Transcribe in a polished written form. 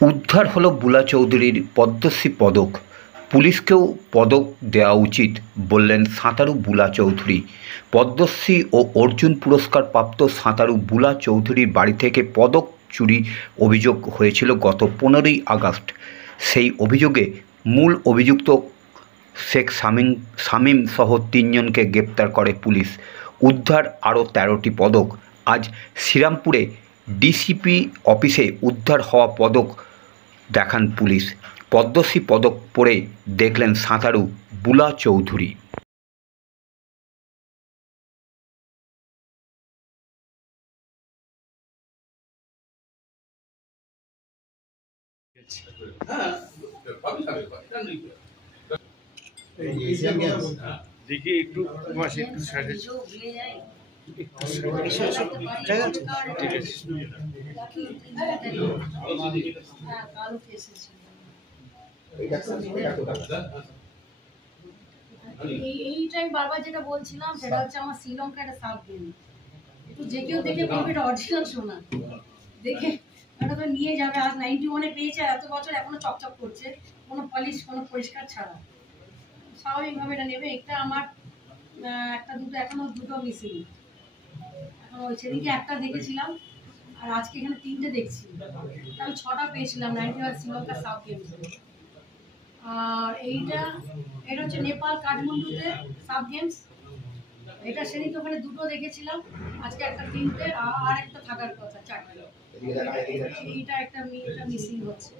উদ্ধার হলো বুলা চৌধুরীর পদ্মশ্রী পদক। পুলিশকেও পদক দেওয়া উচিত বললেন সাঁতারু বুলা চৌধুরী। পদ্মশ্রী ও অর্জুন পুরস্কার প্রাপ্ত সাঁতারু বুলা চৌধুরীর বাড়ি থেকে পদক চুরি অভিযোগ হয়েছিল গত 15ই আগস্ট। সেই অভিযোগে মূল অভিযুক্ত শেখ শামীম সহ 3 জনকে গ্রেপ্তার করে পুলিশ। উদ্ধার আরও 13টি পদক। আজ শ্রীরামপুরে ডিসিপি অফিসে উদ্ধার হওয়া পদক দেখান পুলিশ। পদ্মশ্রী পদক পরে দেখলেন সাঁতারু বুলা চৌধুরী। দেখি একটু মাসে একটু সাড়ে ঠিক আছে। এইটাই বারবার যেটা বলছিলাম সেটা হচ্ছে আমার শ্রীলঙ্কা একটা সাপ গেম, একটু যে কেউ দেখে বলবে এটা অরিজিনাল সোনা, দেখে ওটা তো নিয়ে যাবে। আজ 91-এ পেয়েছে, এত বছর এখনো চকচক করছে, কোনো পলিশ কোনো পরিষ্কার ছাড়া, স্বাভাবিকভাবে এটা নেবে। এটা আমার একটা দুটো এখনো দুটো মিসিং, এখন ওই সেদিনকে একটা দেখেছিলাম আর আজকে এখানে 3টে দেখছি। আমি 6টা পেয়েছিলাম 91 শ্রীলঙ্কা সাপ গেমসে। আর এটা হচ্ছে নেপাল কাঠমান্ডুতে সাব গেমস। এটা সেদিন ওখানে দুটো দেখেছিলাম, আজকে একটা 3টে আর একটা থাকার কথা 4টে। এইটা একটা মিসিং হচ্ছে।